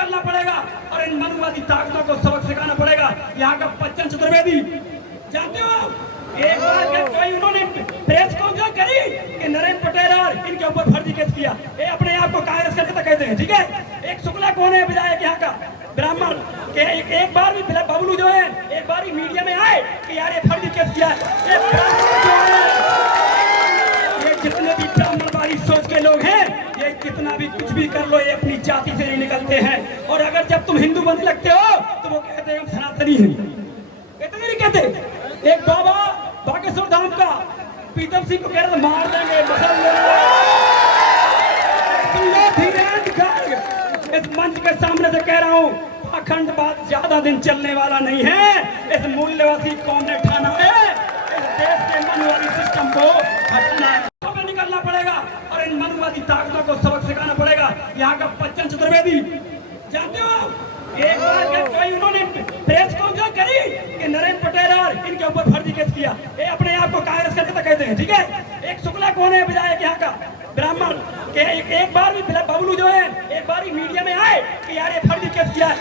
निकलना पड़ेगा और इन मनुवादी ताकतों को सबक सिखाना पड़ेगा। यहाँ का बच्चन चतुर्वेदी जानते हो, एक बार जब कोई उन्होंने प्रेस कॉन्फ्रेंस करी कि नरेंद्र पटेल और इनके ऊपर फर्जी केस किया, ये अपने आप को कांग्रेस का नेता कहते हैं, ठीक है। एक शुक्ला कौन है विधायक यहाँ का ब्राह्मण के एक बार भी बबलू जो है एक बार ही मीडिया में आए कि यार ये फर्जी केस किया है। ये जितने भी ब्राह्मणवादी सोच के लोग हैं, ये कितना भी कुछ भी कर लो, ये अपनी जाति से नहीं निकलते हैं। और अगर जब तुम हिंदू बनने लगते हो तो वो कहते हैं हम सनातनी हैं, कहते नहीं कहते। एक बाबा बागेश्वर धाम का पीतम सिंह को कह रहे थे मार देंगे, इस मंच के सामने से कह रहा हूँ, अखंडवाद ज्यादा दिन चलने वाला नहीं है। इस मूल्यवासी कौम ने ठाना है इस देश के मनुवादी सिस्टम को हटाना है, हमें निकलना पड़ेगा और इन मनुवादी ताकतों को सबक सिखाना पड़ेगा। यहाँ का बच्चन चतुर्वेदी जानते हो, एक बार जब कोई उन्होंने प्रेस कॉन्फ्रेंस करी कि नरेंद्र पटेल और इनके ऊपर फर्जी केस किया, ये अपने आप को कांग्रेस का नेता कहते हैं, ठीक है। एक शुक्ला कौन है विधायक यहाँ का ब्राह्मण के एक बार भी बबलू जो है एक बार ही मीडिया में आए कि यार ये फर्जी केस किया है।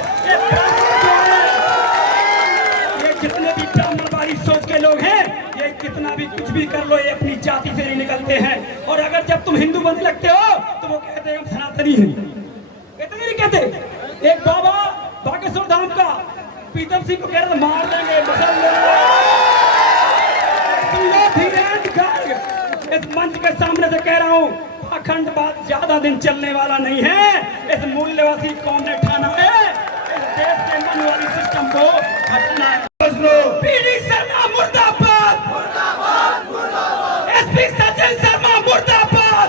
ये जितने भी ब्राह्मणवादी सोच के लोग हैं, ये कितना भी कुछ भी कर लो, ये अपनी जाति से नहीं निकलते हैं। और अगर जब तुम हिंदू बनने लगते हो तो वो कहते हैं हम सनातनी हैं, कहते नहीं कहते। एक बाबा बागेश्वर धाम का पीतम सिंह को कह रहे थे मार देंगे, इस मंच के सामने से कह रहा हूँ, अखंडवाद ज्यादा दिन चलने वाला नहीं है। इस मूल्यवासी कौम ने ठाना है इस देश के मनुवादी सिस्टम को हटाना है। पीडी शर्मा मुर्दाबाद, एसपी सचिन शर्मा मुर्दाबाद,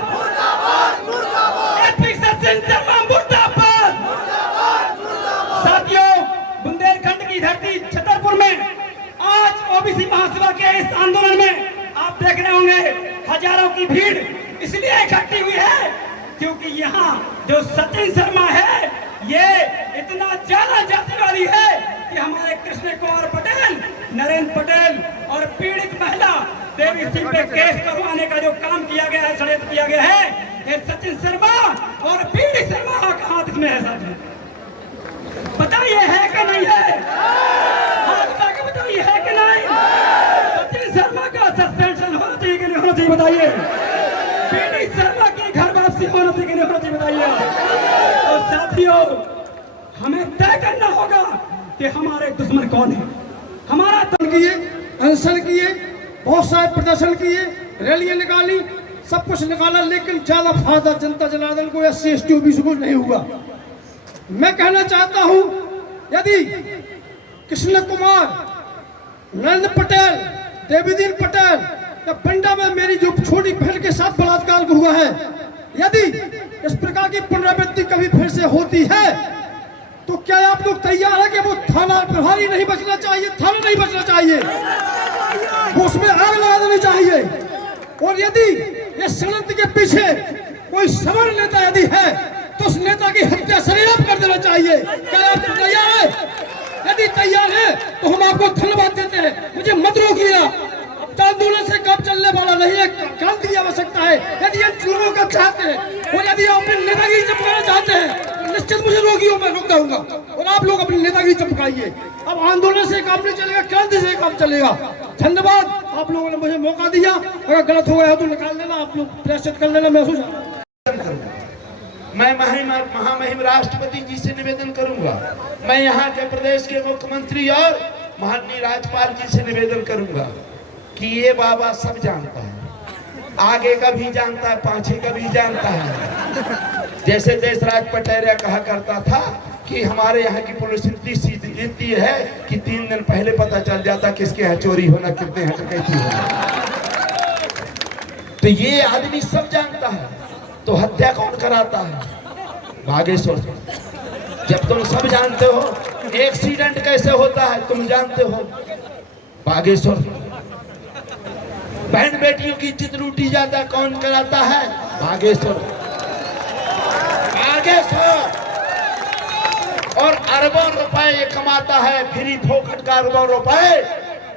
एसपी सचिन शर्मा मुर्दाबाद। साथियों, बुंदेलखंड की धरती छतरपुर में आज ओबीसी महासभा के इस आंदोलन में आप देख रहे होंगे हजारों की भीड़ इसलिए इकट्ठी हुई है क्योंकि यहाँ जो सचिन शर्मा है ये इतना ज्यादा जातिवादी है कि हमारे कृष्ण कुमार पटेल, नरेंद्र पटेल और पीड़ित महिला देवी सिंह पे केस करवाने का जो काम किया गया है, षड्यंत्र किया गया है, ये सचिन शर्मा और पीड़ित शर्मा का हाथ इसमें है। साथियों बताइए है कि नहीं है, हाथ उठा के बताइए है कि नहीं। सचिन शर्मा का सस्पेंशन होना चाहिए कि नहीं होना चाहिए बताइए। पीड़ित शर्मा की घर वापसी होना चाहिए कि नहीं होना चाहिए बताइए। और साथियों हमें तय करना होगा कि हमारे दुश्मन कौन है। हमारा किए, अनशन किए, बहुत सारे प्रदर्शन किए, रैलियां निकाली, सब कुछ निकाला, लेकिन ज्यादा फायदा जनता जनार्दन को या SC/ST OBC को नहीं हुआ। मैं कहना चाहता हूं, यदि कृष्ण कुमार, नरेंद्र पटेल, देवीदीन पटेल या बंडा में मेरी जो छोटी बहन के साथ बलात्कार हुआ है, यदि इस प्रकार की पुनरावृत्ति कभी फिर से होती है तो क्या आप लोग तैयार है कि वो थाना प्रभारी नहीं बचना चाहिए, थाना नहीं बचना चाहिए, वो उसमें आग लगा देनी चाहिए। और यदि ये षड्यंत्र के पीछे कोई सवर्ण नेता यदि है तो उस नेता की हत्या सरेआम कर देना चाहिए। क्या आप तैयार है? यदि तैयार है तो हम आपको धन्यवाद देते हैं। मुझे मत रोकिएगा, आंदोलन से काम चलने वाला नहीं है, क्रांति की आवश्यकता है। यदि ये लोगों का चाहते हैं और यदि आप अपनी नेतागिरी चमकाना चाहते हैं तो निश्चित मुझे रोकिए, मैं रोक दूंगा और आप लोग अपनी नेतागिरी चमकाइए। अब आंदोलन से काम नहीं चलेगा, क्रांति से काम चलेगा। धन्यवाद, आप लोगों ने मुझे मौका दिया। अगर गलत हो गया तो निकाल लेना, आप लोग प्रायश्चित कर लेना। महसूस मैं महामहिम राष्ट्रपति जी से निवेदन करूंगा, मैं यहाँ के प्रदेश के मुख्यमंत्री और माननीय राज्यपाल जी से निवेदन करूंगा कि ये बाबा सब जानता है, आगे का भी जानता है, पाछे का भी जानता है। जैसे देशराज पटेरिया कहा करता था कि हमारे यहाँ की पुलिस इतनी है कि 3 दिन पहले पता चल जाता किसके यहाँ चोरी होना, कितने यहाँ डकैती होना। तो ये आदमी सब जानता है, तो हत्या कौन कराता है? बागेश्वर। जब तुम सब जानते हो एक्सीडेंट कैसे होता है तुम जानते हो, बागेश्वर। बहन बेटियों की इज्जत लूटी जाता है, कौन कराता है? बागेश्वर। बागेश्वर। और अरबों रुपए ये कमाता है, फ्री फोकट का अरबों रुपए,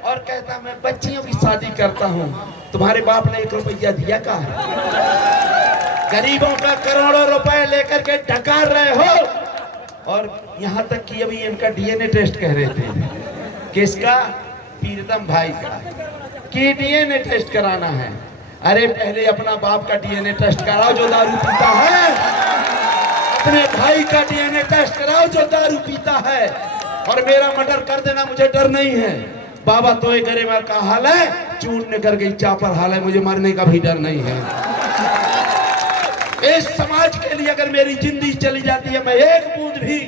और कहता मैं बच्चियों की शादी करता हूं। तुम्हारे बाप ने 1 रुपया दिया का? गरीबों का करोड़ों रुपए लेकर के डकार रहे हो, और यहाँ तक कि अभी इनका डीएनए टेस्ट कह रहे थे। किसका? प्रीतम भाई का, कि डीएनए टेस्ट कराना है। अरे पहले अपना बाप का डीएनए टेस्ट कराओ जो दारू पीता है, अपने भाई का डीएनए टेस्ट कराओ जो दारू पीता है। और मेरा मर्डर कर देना, मुझे डर नहीं है। बाबा तोय गरेमा का हाल है, चूरने कर गई चापर हाल है, मुझे मरने का भी डर नहीं है। इस समाज के लिए अगर मेरी जिंदगी चली जाती है, मैं एक बूंद भी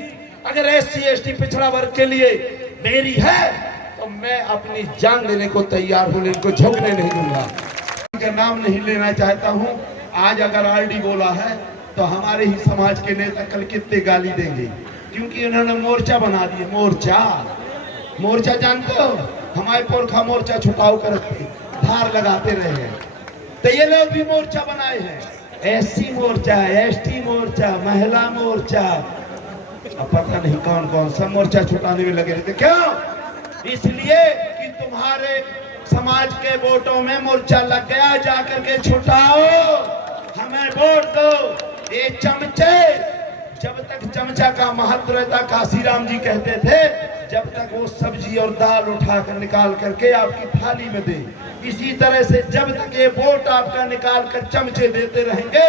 अगर SC ST पिछड़ा वर्ग के लिए मेरी है तो मैं अपनी जान देने को तैयार हूं, इनको झोंकने नहीं दूंगा। इनका नाम नहीं लेना चाहता हूं। आज अगर RD बोला है तो हमारे ही समाज के नेता कल कितने गाली देंगे, क्योंकि उन्होंने मोर्चा बना दिए। मोर्चा जानते हो? हमारे पुरखा मोर्चा छुटाव करते धार लगाते रहे हैं, तो ये लोग भी मोर्चा बनाए हैं। SC मोर्चा, ST मोर्चा, महिला मोर्चा, अब पता नहीं कौन कौन सा मोर्चा छुटाने में लगे रहते। क्यों? इसलिए कि तुम्हारे समाज के वोटों में मोर्चा लग गया, जाकर के छुटाओ, हमें वोट दो। ये चमचे, जब तक चमचा का महत्व रहता, काशीराम जी कहते थे, जब तक वो सब्जी और दाल उठाकर निकाल करके आपकी थाली में दे, इसी तरह से जब तक ये वोट आपका निकाल कर चमचे देते रहेंगे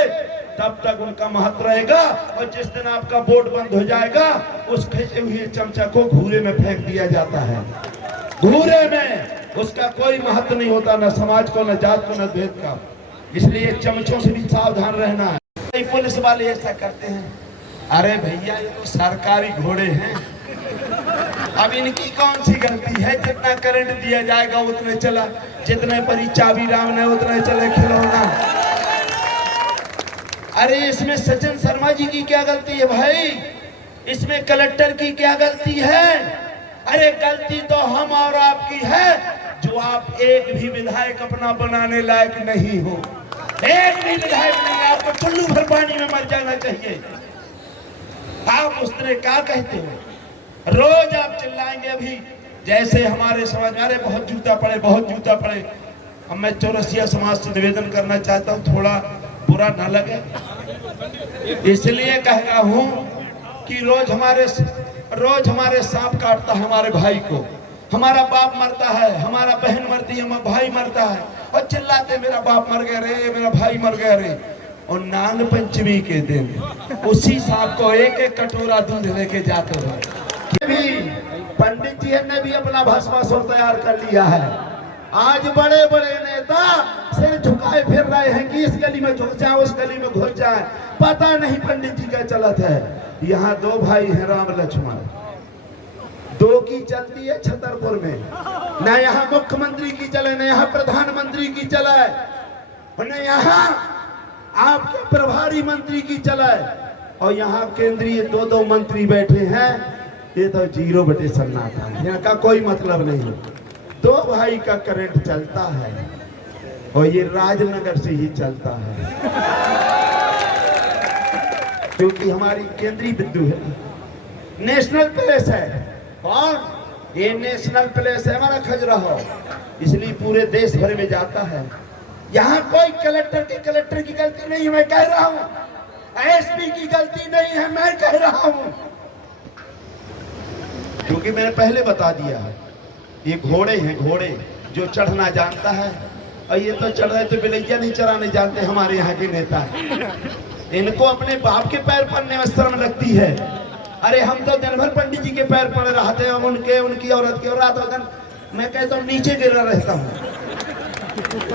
तब तक उनका महत्व रहेगा। और जिस दिन आपका वोट बंद हो जाएगा, उस खींचे हुए चमचा को घूरे में फेंक दिया जाता है। घूरे में उसका कोई महत्व नहीं होता, न समाज को, न जात को, न भेद का। इसलिए चमचों से भी सावधान रहना है। पुलिस वाले ऐसा करते हैं, अरे भैया ये तो सरकारी घोड़े हैं, अब इनकी कौन सी गलती है? जितना करंट दिया जाएगा उतने चला, जितने परी चाबी राम ने उतने चले खिलौना। अरे इसमें सचिन शर्मा जी की क्या गलती है भाई? इसमें कलेक्टर की क्या गलती है? अरे गलती तो हम और आपकी है, जो आप एक भी विधायक अपना बनाने लायक नहीं हो। एक भी विधायक नहीं, आपको चुल्लू भर पानी में मर जाना चाहिए। आप उस तरह क्या कहते हो? रोज आप चिल्लाएंगे अभी जैसे हमारे समाज में, अरे बहुत जूता पड़े, बहुत जूता पड़े। अब मैं चौरसिया समाज से निवेदन करना चाहता हूँ, थोड़ा बुरा ना लगे, इसलिए कह रहा हूँ कि रोज हमारे सांप काटता है हमारे भाई को, हमारा बाप मरता है, हमारा बहन मरती है, हमारा भाई मरता है, और चिल्लाते मेरा बाप मर गया रे, मेरा भाई मर गया रे। और नाग पंचमी के दिन उसी सांप को एक एक कटोरा दूध लेके जाते हैं। पंडित जी ने भी अपना भस्मासुर तैयार कर लिया है। आज बड़े बड़े नेता सिर झुकाए फिर रहे हैं कि इस गली में झुक जाए, उस गली में घुस जाए, पता नहीं पंडित जी का चलत है। यहाँ दो भाई हैं, राम लक्ष्मण, दो की चलती है छतरपुर में, न यहाँ मुख्यमंत्री की चले, न यहाँ प्रधानमंत्री की चले, न यहाँ आपके प्रभारी मंत्री की चले, और यहाँ केंद्रीय दो मंत्री बैठे हैं। ये तो 0 सन्नाटा है, यहाँ का कोई मतलब नहीं। दो भाई का करंट चलता है और ये राजनगर से ही चलता है, क्योंकि हमारी केंद्रीय बिंदु है, नेशनल प्लेस है। और ये नेशनल प्लेस है हमारा खजुराहो, इसलिए पूरे देश भर में जाता है। यहाँ कोई कलेक्टर की गलती नहीं है, मैं कह रहा हूँ। SP की गलती नहीं है, मैं कह रहा हूँ, क्योंकि मैंने पहले बता दिया है। ये घोड़े हैं, घोड़े जो चढ़ना जानता है, और ये तो चढ़ रहे तो बिलैया नहीं चराने जानते हमारे यहाँ के नेता। इनको अपने बाप के पैर पड़ने में शर्म लगती है। अरे हम तो दिन भर पंडित जी के पैर पड़े रहते हैं, उनकी औरत की, और रात दिन मैं कहता हूँ नीचे गिरा रहता हूँ,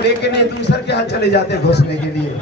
लेकिन ये दूसरे के हाथ चले जाते घुसने के लिए।